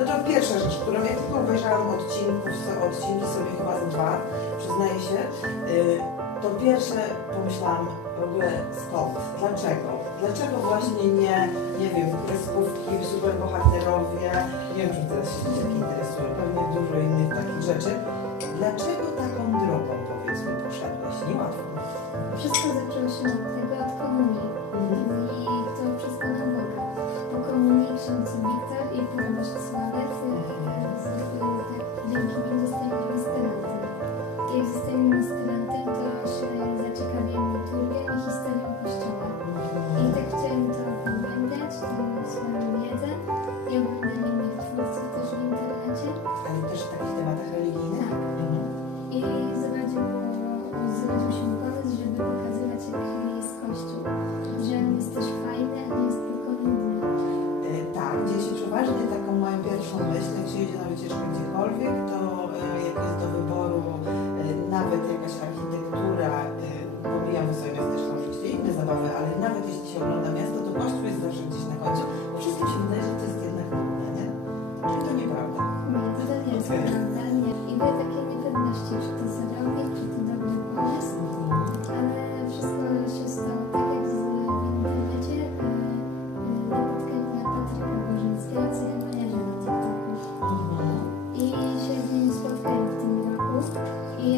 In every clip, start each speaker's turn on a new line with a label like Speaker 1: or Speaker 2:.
Speaker 1: No to pierwsza rzecz, którą jak tylko obejrzałam odcinków, odcinki sobie chyba z dwa, przyznaję się, y, to pierwsze pomyślałam w ogóle skąd, dlaczego? Dlaczego właśnie nie, nie wiem, kreskówki, superbohaterowie, nie wiem, czy teraz się dzieciaki interesują, pewnie dużo innych takich rzeczy. Dlaczego taką drogą, powiedz mi, poszedłeś? Niełatwo.
Speaker 2: Wszystko zaczęło się od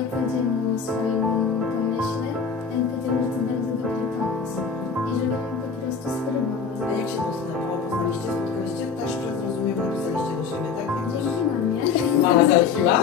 Speaker 2: ja powiem mu swojemu pomyśle, ten powiedział, że to bardzo dobry pomysł i żebym po prostu spróbował. A
Speaker 1: jak się poznała? Poznaliście, spotkaliście? Też przez zrozumiałe napisaliście do siebie, tak? Jakoś... Dzięki
Speaker 2: mamie. Mama załatwiła?